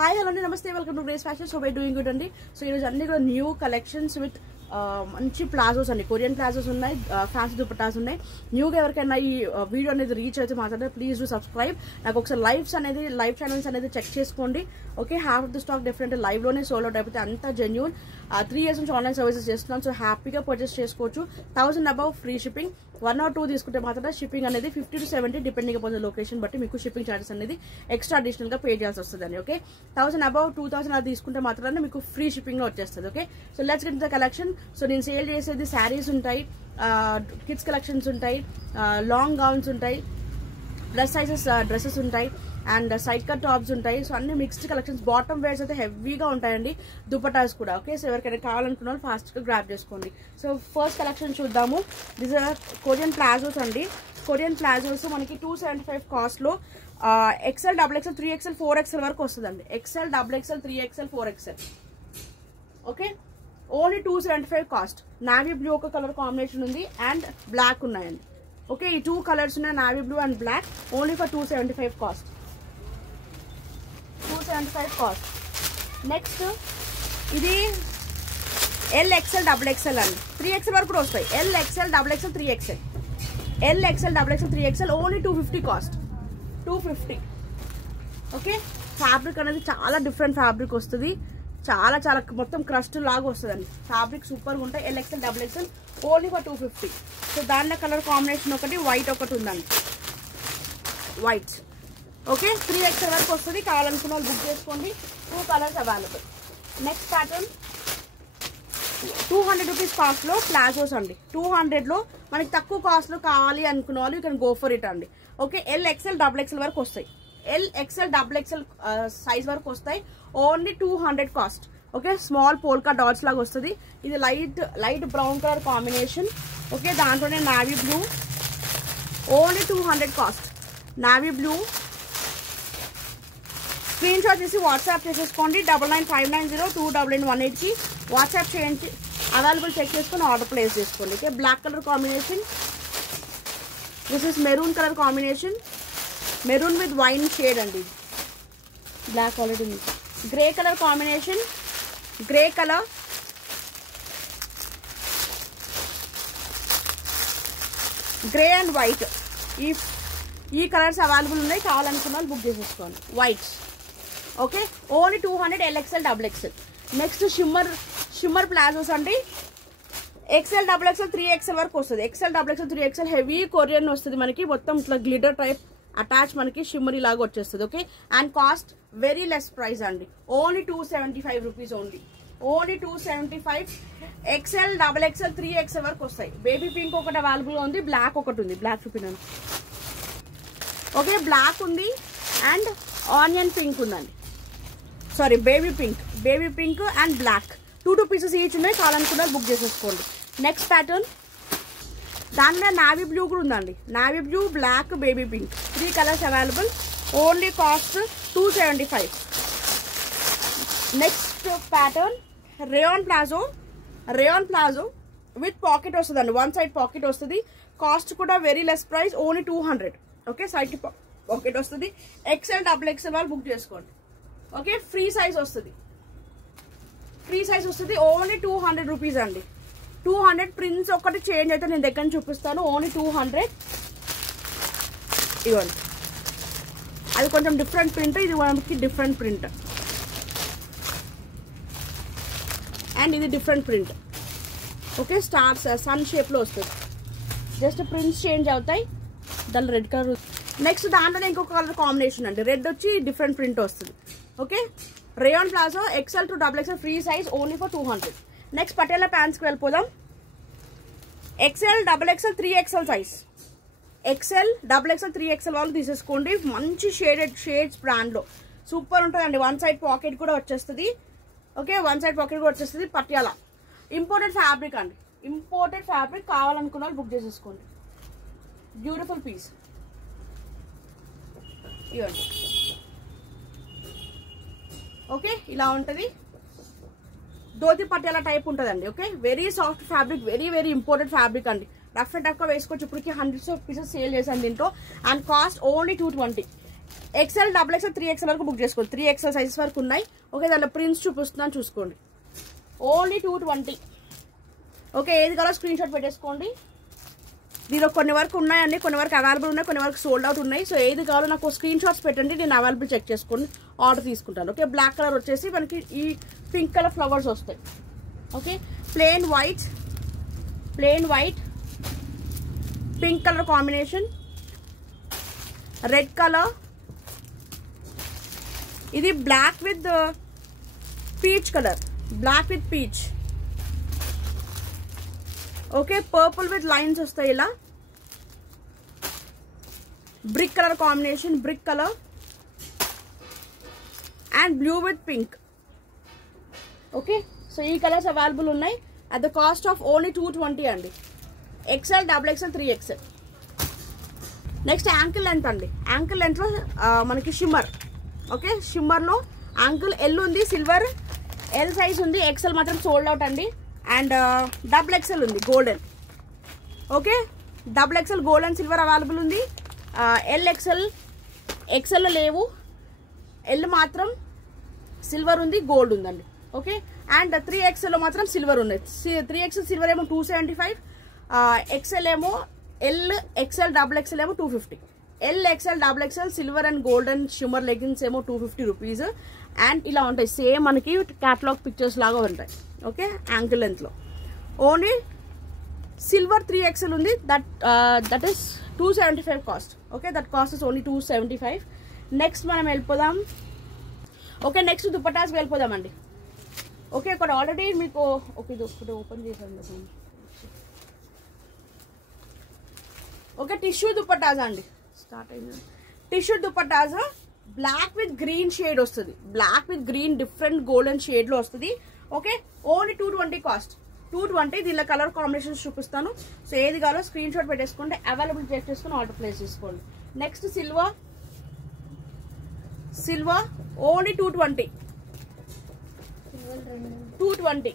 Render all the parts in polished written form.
Hi, hello, namaste, welcome to Grace Fashion. So we're doing good andi. So here is anni new collections with మంచి palazzos అండి, Korean palazzos ఉన్నాయి, fancy dupattas ఉన్నాయి. న్యూగా ఎవరికైనా ఈ video అనేది రీచ్ అయితే మాత్రమే ప్లీజ్ డూ సబ్స్క్రైబ్. నాకు ఒకసారి లైవ్ ఛానల్స్ అనేది చెక్ చేసుకోండి. Okay, half of the stock different లైవ్లోనే సోల్ అవుట్ అయిపోతే అంత జెన్యూన్. 3 years నుంచి ఆన్లైన్ సర్వీసెస్ చేస్తున్నాను. సో హ్యాపీగా పర్చేస్ చేసుకోవచ్చు. 1000 above ఫ్రీ షిప్పింగ్. 1 or 2 తీసుకుంటే మాత్రం షిప్పింగ్ అనేది 50 to 70 depending upon the location బట్టి మీకు షిప్పింగ్ ఛార్జెస్ అనేది ఎక్స్ట్రా అడిషనల్ గా పే చేయాల్సి వస్తుంది. ఓకే, 1000 above 2000 అది తీసుకుంటే మాత్రమే మీకు ఫ్రీ షిప్పింగ్ లో వచ్చేస్తుంది. Okay, so let's get the collection. So నేను సేల్ చేసేది శారీస్ ఉంటాయి, కిడ్స్ కలెక్షన్స్ ఉంటాయి, లాంగ్ గౌన్స్ ఉంటాయి, ప్లస్ సైజెస్ డ్రెస్సెస్ ఉంటాయి, అండ్ సైడ్ కట్ టాప్స్ ఉంటాయి. సో అన్ని మిక్స్డ్ కలెక్షన్స్. బాటమ్ వేర్స్ అయితే హెవీగా ఉంటాయండి, దుపటాస్ కూడా. ఓకే, సో ఎవరికైనా కావాలనుకున్న వాళ్ళు ఫాస్ట్గా గ్రాప్ చేసుకోండి. సో ఫస్ట్ కలెక్షన్ చూద్దాము. దిస్ ఆర్ కొరియన్ ప్లాజోస్ అండి. కొరియన్ ప్లాజోస్ మనకి 275 కాస్ట్లో XL, XXL, 3XL, 4XL వరకు వస్తుందండి. XL, XXL, 3XL, 4XL. Okay, only 275 cost. Navy blue ఒక కలర్ కాంబినేషన్ ఉంది అండ్ బ్లాక్ ఉన్నాయండి. ఓకే, ఈ 2 కలర్స్ ఉన్నాయి, navy blue and black. Only for 275 cost. 275 cost. Next ఇది LXL, XXL అండి. 3XL వరకు కూడా వస్తాయి. LXL, XXL, 3XL. LXL, XXL, 3XL only 250 cost. 250. Okay, fabric అనేది చాలా డిఫరెంట్ ఫ్యాబ్రిక్ వస్తుంది. చాలా చాలా మొత్తం క్రస్ట్ లాగా వస్తుందండి. ఫ్యాబ్రిక్ సూపర్గా ఉంటాయి. LXL, XXL only for 250. So దానిలో కలర్ కాంబినేషన్ ఒకటి, వైట్ ఒకటి ఉందండి, వైట్. ఓకే, 3XL వరకు వస్తుంది. కావాలనుకున్న వాళ్ళు బుక్ చేసుకోండి. 2 colours available. Next pattern 200 rupees కాస్ట్లో ప్లాజోస్ అండి. 200లో మనకి తక్కువ కాస్ట్లో కావాలి అనుకున్న వాళ్ళు you can go for it అండి. ఓకే, LXL, XXL వరకు వస్తాయి. LXL, XXL సైజ్ వరకు వస్తాయి. Only 200 cost. Okay, small polka dots లాగా వస్తుంది. ఇది light brown colour combination. Okay, దాంట్లోనే navy blue. Only 200 cost. Navy blue. Screen shot చేసి వాట్సాప్ చేసేసుకోండి. 9959028818కి వాట్సాప్ చేయండి. అవైలబుల్ చెక్ చేసుకొని ఆర్డర్ ప్లేస్ చేసుకోండి. Okay, black colour combination. This is maroon colour combination. Maroon with wine shade అండి. Black already ఉంది. Grey colour combination, grey colour. Grey and white. ఈ colours available ఉన్నాయి. కావాలనుకున్న వాళ్ళు బుక్ చేసేసుకోండి. Whites. Okay, only 200 LXL, XXL. Next shimmer palazzos అండి. XL, XXL, 3XL వరకు వస్తుంది. XL, XXL, 3XL heavy Korean వస్తుంది మనకి. మొత్తం ఇట్లా గ్లిటర్ టైప్ అటాచ్ మనకి షిమ్మరీ లాగా వచ్చేస్తుంది. Okay, and cost very less price అండి. Only 275 rupees. Only 275. XL, XXL, 3XL వరకు వస్తాయి. బేబీ పింక్ ఒకటి అవైలబుల్గా ఉంది, బ్లాక్ ఒకటి ఉంది. బ్లాక్ చూపినాను. ఓకే, బ్లాక్ ఉంది అండ్ ఆనియన్ పింక్ ఉందండి. Sorry, baby pink and black. 2 pieces each ఉన్నాయి. కావాలనుకున్న బుక్ చేసేసుకోండి. నెక్స్ట్ ప్యాటర్న్ దానిలో నావీ బ్లూ కూడా ఉందండి. Navy blue, black, baby pink 3 colours available. Only cost 275. Next pattern rayon palazzo with pocket వస్తుందండి. 1 side pocket వస్తుంది. Cost కూడా very less price. Only 200. Okay, side కి పాకెట్ వస్తుంది. XL, XXL వాళ్ళు book చేసుకోండి. ఓకే, ఫ్రీ సైజ్ వస్తుంది. Only 200 rupees అండి. 200. Prints ఒకటి చేంజ్ అయితే నేను దగ్గర చూపిస్తాను. ఓన్లీ 200. ఇవ్వండి, అది కొంచెం డిఫరెంట్ ప్రింట్, ఇది మనకి డిఫరెంట్ ప్రింట్, అండ్ ఇది different print. Okay, stars sun షేప్లో వస్తుంది. జస్ట్ ప్రింట్స్ చేంజ్ అవుతాయి. దాని రెడ్ కలర్. నెక్స్ట్ దాంట్లో ఇంకొక కలర్ కాంబినేషన్ అండి. రెడ్ వచ్చి డిఫరెంట్ ప్రింట్ వస్తుంది. Okay, rayon palazzo XL to XXL free size only for 200. Next Patiala ప్యాంట్స్కి వెళ్ళిపోదాం. XL, XXL, 3XL size. XL, XXL, 3XL వాళ్ళు తీసేసుకోండి. మంచి షేడ్స్ బ్రాండ్లో సూపర్ ఉంటుందండి. 1 సైడ్ పాకెట్ కూడా వచ్చేస్తుంది. ఓకే, 1 సైడ్ పాకెట్ కూడా వచ్చేస్తుంది. పటియాలా ఇంపోర్టెడ్ ఫ్యాబ్రిక్ అండి. Imported fabric. కావాలనుకున్న వాళ్ళు బుక్ చేసేసుకోండి. Beautiful piece. ఇవ్వండి. ఓకే, ఇలా ఉంటుంది. ధోతి పట్యాల టైప్ ఉంటుందండి. Okay, very soft fabric, very important fabric అండి. రఫ్ అండ్ టఫ్గా వేసుకోవచ్చు. ఇప్పటికి 100 పీసెస్ సేల్ చేశాను దీంట్లో. And cost only 220. XL, double XL, 3XL వరకు బుక్ చేసుకోండి. 3XL సైజెస్ వరకు ఉన్నాయి. ఓకే, దాంట్లో ప్రింట్స్ చూపిస్తున్నాను చూసుకోండి. ఓన్లీ 220. ఓకే, ఏది కావాలో స్క్రీన్ షాట్ పెట్టేసుకోండి. దీనిలో కొన్ని వరకు ఉన్నాయండి, కొన్ని వరకు అవైలబుల్ ఉన్నాయి, కొన్ని వరకు సోల్డ్ అవుట్ ఉన్నాయి. సో ఏది కావాలో నాకు స్క్రీన్ షాట్స్ పెట్టండి, నేను అవైలబుల్ చెక్ చేసుకోండి, ఆర్డర్ తీసుకుంటాను. ఓకే, బ్లాక్ కలర్ వచ్చేసి మనకి ఈ పింక్ కలర్ ఫ్లవర్స్ వస్తాయి. Okay, plain white, pink colour combination, red colour, ఇది black with peach colour, black with peach. Okay, purple with lines వస్తాయి ఇలా. Brick colour combination, brick colour and blue with pink. Okay, so ఈ colours available ఉన్నాయి at the cost of only 220 అండి. XL, XXL, 3XL. Next ankle length అండి. Ankle length లో మనకి shimmer. Okay, shimmer లో ankle L ఉంది, silver L size ఉంది. XL మాత్రం సోల్డ్ అవుట్ అండి. అండ్ XXL ఉంది golden. Okay, XXL gold and silver available ఉంది. LXL, XL లేవు, ఎల్ మాత్రం సిల్వర్ ఉంది, గోల్డ్ ఉందండి. ఓకే, అండ్ 3XL లో మాత్రం సిల్వర్ ఉన్నాయి. 3XL సిల్వర్ ఏమో 275, XL ఏమో ఎల్, XL, XXL ఏమో 250. L, XL, XXL silver and golden shimmer leggings ఏమో 250 రూపీస్. అండ్ ఇలా ఉంటాయి సేమ్ మనకి క్యాటలాగ్ పిక్చర్స్ లాగా ఉంటాయి. ఓకే, యాంకిల్ లెంత్ లో ఓన్లీ సిల్వర్ 3XL ఉంది. That is 275 cost. Okay, that cost is only 275. Next మనం వెళ్ళిపోదాం. ఓకే, నెక్స్ట్ దుపట్టాస్ వెళ్ళిపోదామండి. ఓకే, ఇక్కడ ఆల్రెడీ మీకు ఓకే ఇది ఒకటి ఓపెన్ చేశాను. ఓకే, టిష్యూ దుపట్టాస్ అండి. స్టార్ట్ అయింది. Tissue dupattas black with green shade వస్తుంది. Black with green different golden shade లో వస్తుంది. Okay, only 220 cost. 220. దీనిలో కలర్ కాంబినేషన్స్ చూపిస్తాను. సో ఏది కావాలో స్క్రీన్ షాట్ పెట్టేసుకోండి, అవైలబుల్ చెక్ చేసుకుని ఆర్డర్ ప్లేస్ చేసుకోండి. Next silver only 220. 220.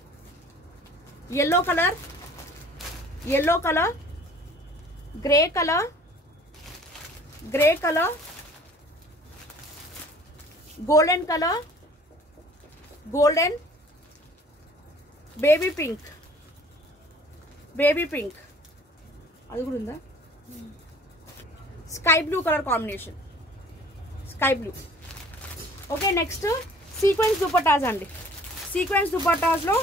yellow color, grey color, golden color, baby pink, అది కూడా ఉందా? Sky blue colour combination, sky blue. Okay, next sequence dupattas అండి. సీక్వెన్స్ దుపట్టాస్ లో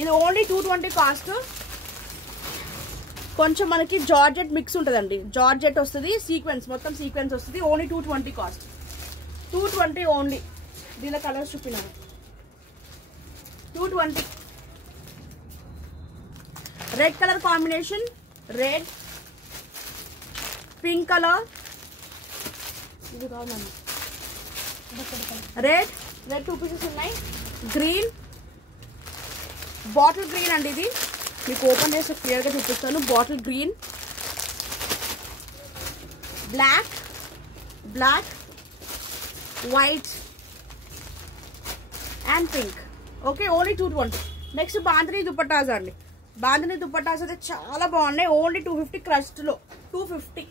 ఇది ఓన్లీ 220 కాస్ట్. కొంచెం మనకి జార్జెట్ మిక్స్ ఉంటుందండి. జార్జెట్ వస్తుంది, సీక్వెన్స్ మొత్తం సీక్వెన్స్ వస్తుంది. Only 220 cost. 220 ఓన్లీ. దీనిలో కలర్స్ చూపినాను. 220. Red colour combination, red, pink colour, ఇది కావాలండి. రెడ్ 2 పీసెస్ ఉన్నాయి. గ్రీన్, బాటిల్ గ్రీన్ అండి. ఇది మీకు ఓపెన్ చేసి క్లియర్ గా చూపిస్తాను. Bottle green, black, white and pink. Okay, only 220. Next bandhani dupattas అండి. బాంధనీ దుపట్టాస్ అయితే చాలా బాగున్నాయి. ఓన్లీ 250 క్రస్ట్ లో. 250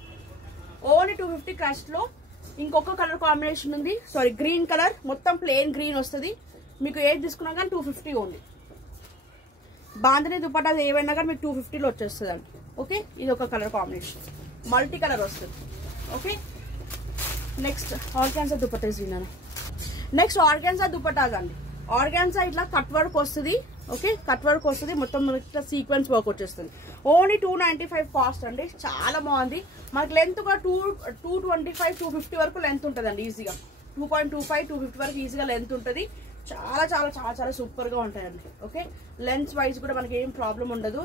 ఓన్లీ 250 క్రస్ట్ లో. ఇంకొక కలర్ కాంబినేషన్ ఉంది, సారీ గ్రీన్ కలర్, మొత్తం ప్లెయిన్ గ్రీన్ వస్తుంది. మీకు ఏది తీసుకున్నా కానీ 250 ఓన్లీ. బాంధనీ దుపట్టాస్ ఏవైనా కానీ మీకు 250లో వచ్చేస్తుంది అండి. ఓకే, ఇది ఒక కలర్ కాంబినేషన్, మల్టీ కలర్ వస్తుంది. ఓకే, నెక్స్ట్ ఆర్గాన్జా దుపట్టాస్ విన్నాను. నెక్స్ట్ ఆర్గాన్జా దుపట్టాస్ అండి. ఆర్గాన్జా ఇట్లా కట్ వర్క్ వస్తుంది. ఓకే, కట్ వర్క్ వస్తుంది, మొత్తం ఇట్లా సీక్వెన్స్ వర్క్ వచ్చేస్తుంది. ఓన్లీ 295 కాస్ట్ అండి. చాలా బాగుంది. మనకి లెంత్ కూడా 225, 250 వరకు లెంత్ ఉంటుందండి ఈజీగా. 2.25, 250 వరకు ఈజీగా లెంత్ ఉంటుంది. చాలా చాలా చాలా చాలా సూపర్ గా ఉంటాయండి. ఓకే, లెన్స్ వైజ్ కూడా మనకి ఏం ప్రాబ్లం ఉండదు.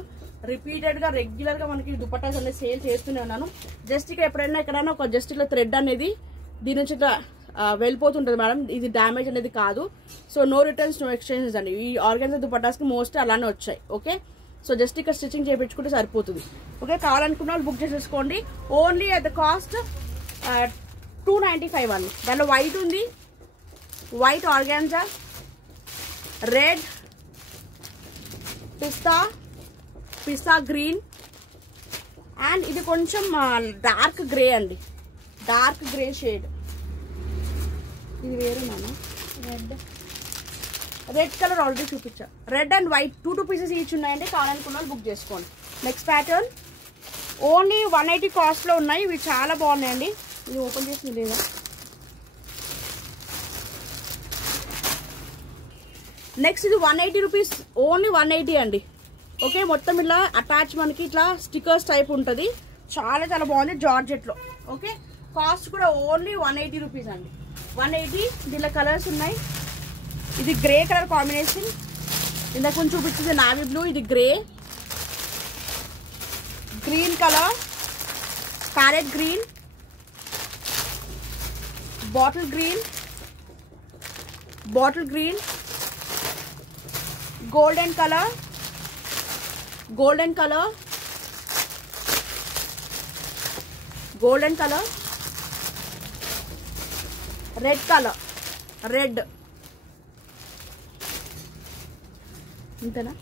రిపీటెడ్ గా రెగ్యులర్ గా మనకి దుపట్టాస్ అనేది సేల్ చేస్తూనే ఉన్నాను. జస్ట్ ఇక ఎక్కడైనా ఒక జస్ట్ ఇట్లా థ్రెడ్ అనేది దీని నుంచి ఇట్లా వెళ్ళిపోతుంటది మేడం. ఇది డ్యామేజ్ అనేది కాదు. So no returns, no exchanges అండి. ఈ ఆర్గాన్జా దుపట్టాస్ కి మోస్ట్ అలానే వచ్చాయి. ఓకే, సో జస్ట్ ఇక్కడ స్టిచ్చింగ్ చేయించుకుంటే సరిపోతుంది. ఓకే, కావాలనుకున్న వాళ్ళు బుక్ చేసేసుకోండి. ఓన్లీ అట్ ద కాస్ట్ 295 అండి. దాంట్లో వైట్ ఉంది, white organza, red, pista green and ఇది కొంచెం డార్క్ గ్రే అండి. Dark grey shade. ఇది వేరే నాన్న. రెడ్ కలర్ ఆల్రెడీ చూపించా. Red and white 2 pieces each ఉన్నాయండి. కావాలనుకున్న వాళ్ళు బుక్ చేసుకోండి. నెక్స్ట్ ప్యాటర్న్ ఓన్లీ 180 కాస్ట్లో ఉన్నాయి. ఇవి చాలా బాగున్నాయండి. ఇది ఓపెన్ చేసింది లేదా? నెక్స్ట్ ఇది 180 రూపీస్, ఓన్లీ 180 అండి. ఓకే, మొత్తం ఇలా అటాచ్ మనకి ఇట్లా స్టిక్కర్స్ టైప్ ఉంటుంది. చాలా చాలా బాగుంది జార్జెట్లో. ఓకే, కాస్ట్ కూడా ఓన్లీ 180 రూపీస్ అండి. 180. దీనిలో కలర్స్ ఉన్నాయి. ఇది గ్రే కలర్ కాంబినేషన్. ఇందాక కొంచెం చూపించింది నావీ బ్లూ. ఇది grey, green colour, parrot green, bottle green, golden color, red color, red. ఇంతేనా?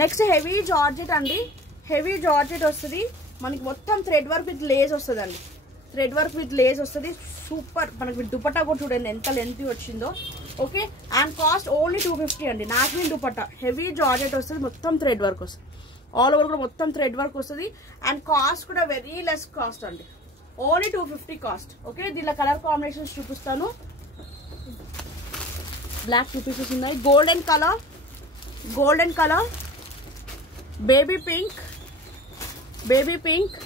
నెక్స్ట్ హెవీ జార్జెట్ అండి. హెవీ జార్జెట్ వస్తుంది మనకి. మొత్తం థ్రెడ్ వర్క్ విత్ లేస్ వస్తుందండి. థ్రెడ్ వర్క్ విత్ లేస్ వస్తుంది. సూపర్. మనకి దుపట్టా కూడా చూడండి ఎంత లెంత్ వచ్చిందో. ఓకే, అండ్ కాస్ట్ ఓన్లీ 250 అండి. నాస్మిన్ దుపట్టా హెవీ జార్జెట్ వస్తుంది. మొత్తం థ్రెడ్ వర్క్ వస్తుంది. ఆల్ ఓవర్ కూడా మొత్తం థ్రెడ్ వర్క్ వస్తుంది. అండ్ కాస్ట్ కూడా వెరీ లెస్ కాస్ట్ అండి. Only 250 cost. ఓకే, దీనిలో కలర్ కాంబినేషన్స్ చూపిస్తాను. బ్లాక్ 2 పీసెస్ ఉన్నాయి. Golden colour, baby pink,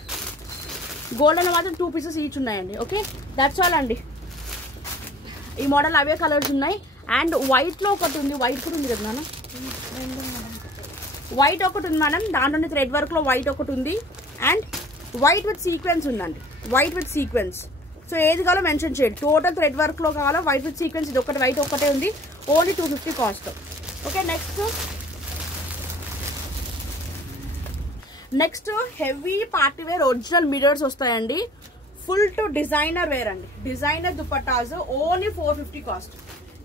golden మాత్రం 2 పీసెస్ ఈచ్ ఉన్నాయండి. ఓకే, దట్స్ ఆల్ అండి. ఈ మోడల్ అవే కలర్స్ ఉన్నాయి. అండ్ వైట్లో ఒకటి ఉంది. వైట్ కూడా ఉంది కదా నాన్న? వైట్ ఒకటి ఉంది మేడం. దాంట్లోనే థ్రెడ్ వర్క్లో వైట్ ఒకటి ఉంది. అండ్ వైట్ విత్ సీక్వెన్స్ ఉందండి. White with sequence. సో ఏది కావాలో మెన్షన్ చేయండి. టోటల్ థ్రెడ్ వర్క్లో కావాలో వైట్ విత్ సీక్వెన్స్. ఇది ఒకటి వైట్ ఒకటే ఉంది. Only 250 cost. Okay, next heavy party wear original mirrors వస్తాయండి. ఫుల్ టు డిజైనర్ వేర్ అండి. Designer dupattas only 450 cost.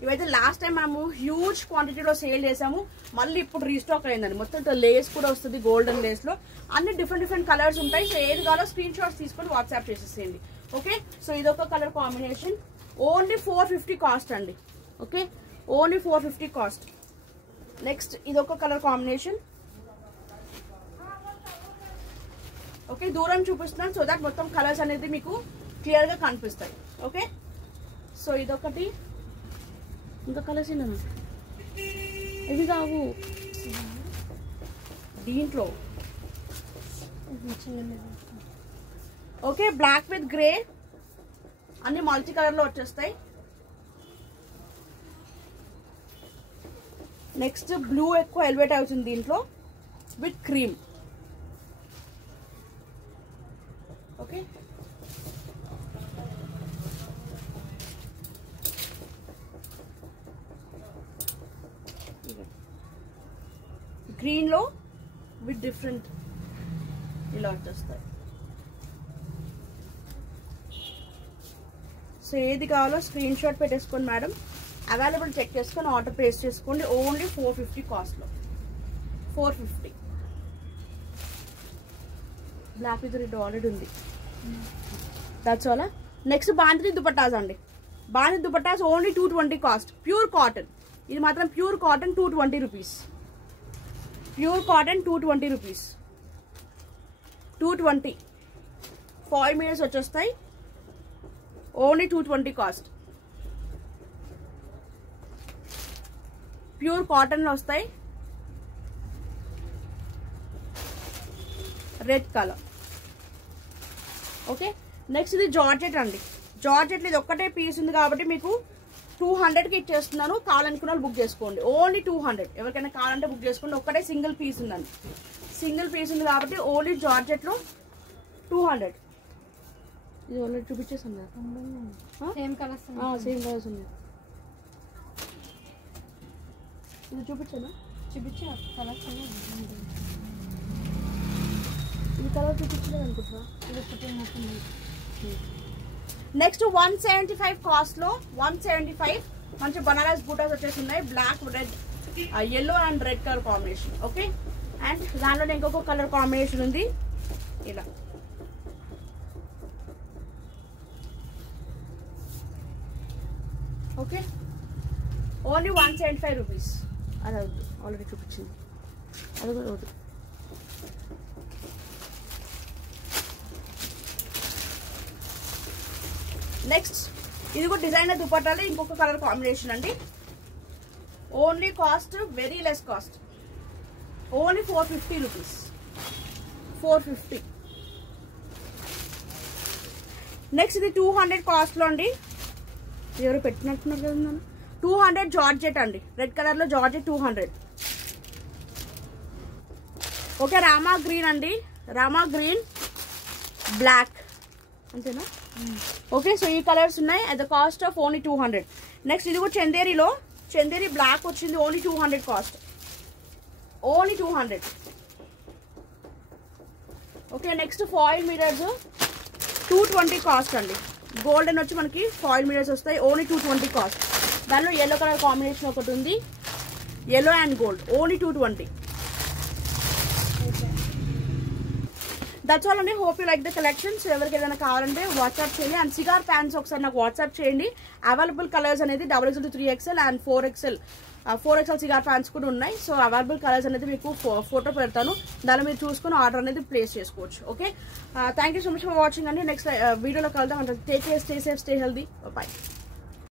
ఇవైతే లాస్ట్ టైం మనము హ్యూజ్ క్వాంటిటీలో సేల్ చేసాము. మళ్ళీ ఇప్పుడు రీస్టాక్ అయిందండి. మొత్తం లేస్ కూడా వస్తుంది. గోల్డెన్ లేస్ లో అన్ని డిఫరెంట్ కలర్స్ ఉంటాయి. సో ఏది కావాలో స్క్రీన్ షాట్స్ తీసుకొని వాట్సాప్ చేసేసేయండి. ఓకే, సో ఇదొక కలర్ కాంబినేషన్. ఓన్లీ 450 కాస్ట్ అండి. Okay, only 450 cost. నెక్స్ట్ ఇదొక కలర్ కాంబినేషన్. ఓకే, దూరం చూపిస్తున్నాను సో దట్ మొత్తం కలర్స్ అనేది మీకు క్లియర్ గా కనిపిస్తాయి. ఓకే, సో ఇదొకటి. ఇంకా కలర్స్ ఏంటన్నా? ఇవి కావు దీంట్లో. ఓకే, బ్లాక్ విత్ గ్రే అన్ని మల్టీ కలర్ లో వచ్చేస్తాయి. నెక్స్ట్ బ్లూ ఎక్కువ ఎలివేట్ అవుతుంది దీంట్లో విత్ క్రీమ్. ఓకే, గ్రీన్ లో విత్ డిఫరెంట్ ఇలా వచ్చేస్తాయి. సో ఏది కావాలో స్క్రీన్ షాట్ పెట్టేసుకోండి మేడం. అవైలబుల్ చెక్ చేసుకొని ఆర్డర్ ప్లేస్ చేసుకోండి. ఓన్లీ 450 కాస్ట్ లో. 450. బ్లాక్ విత్ రెడ్ ఆల్రెడీ ఉంది. That's all. Next bandhani dupattas అండి. Bandhani dupattas only 220 cost. Pure cotton. ఇది మాత్రం pure cotton 220 rupees. Pure cotton 220 rupees. 220 5 metres వచ్చేస్తాయి. Only 220 cost. ప్యూర్ కాటన్ లో వస్తాయి. Red colour. ఓకే, నెక్స్ట్ ఇది జార్జెట్ అండి. జార్జెట్ ఇది ఒక్కటే పీస్ ఉంది కాబట్టి మీకు 200కి ఇచ్చేస్తున్నాను. కావాలనుకున్న వాళ్ళు బుక్ చేసుకోండి. ఓన్లీ 200. ఎవరికైనా కావాలంటే బుక్ చేసుకోండి. ఒక్కటే సింగిల్ పీస్ ఉందండి. సింగిల్ పీస్ ఉంది కాబట్టి ఓన్లీ జార్జెట్ లో 200. ఇది ఆల్రెడీ చూపించేసాను కదా. సేమ్ కలర్స్ ఉన్నాయి. ఇది చూపించానా? చూపించా కలర్స్. ఇది కలర్ చూపించలేదు అనుకుంటున్నా. నెక్స్ట్ 175 కాస్ట్ లో 175 మంచి బనారస్ బూటాస్ వచ్చేసి ఉన్నాయి. Black red yellow and red colour combination. Okay, and దాంట్లో ఇంకొక కలర్ కాంబినేషన్ ఉంది ఇలా. Only 175 rupees. అది వద్దు, ఆల్రెడీ చూపించింది, అది కూడా వద్దు. నెక్స్ట్ ఇది కూడా డిజైనర్ దుపట్టాలో ఇంకొక కలర్ కాంబినేషన్ అండి. Only cost very less cost, only 450 rupees. 450. Next ఇది 200 కాస్ట్లో అండి. ఎవరు పెట్టినట్టున్నారు కదా, 200 జార్జెట్ అండి, రెడ్ కలర్ లో జార్జెట్ 200. ఓకే, రామా గ్రీన్ అండి, రామా గ్రీన్ బ్లాక్ అంతేనా. ఓకే, సో ఈ కలర్స్ ఉన్నాయి at the cost of only 200. Next ఇది కూడా చందేరిలో, చందేరి బ్లాక్ వచ్చింది, only 200 cost, only 200. Okay, next foil mirrors 220 cost అండి. గోల్డెన్ వచ్చి మనకి ఫాయిల్ మిరర్స్ వస్తాయి, ఓన్లీ 220 కాస్ట్. దానిలో ఎల్లో కలర్ కాంబినేషన్ ఒకటి ఉంది, yellow and gold, only 220. That's all అండి. Hope you like the collections. ఎవరికి ఏదైనా కావాలంటే వాట్సాప్ చేయండి. అండ్ సిగార్ ప్యాంట్స్ ఒకసారి నాకు వాట్సాప్ చేయండి. అవైలబుల్ కలర్స్ అనేది XXL to 3XL and 4XL cigar pants కూడా ఉన్నాయి. సో అవైలబుల్ కలర్స్ అనేది మీకు ఫోటో పెడతాను, దాన్ని మీరు చూసుకుని ఆర్డర్ అనేది ప్లేస్ చేసుకోవచ్చు. Okay, thank you so much for watching అండి. నెక్స్ట్ వీడియోలో కలుద్దాం. అంటే take care, stay safe, stay healthy, by.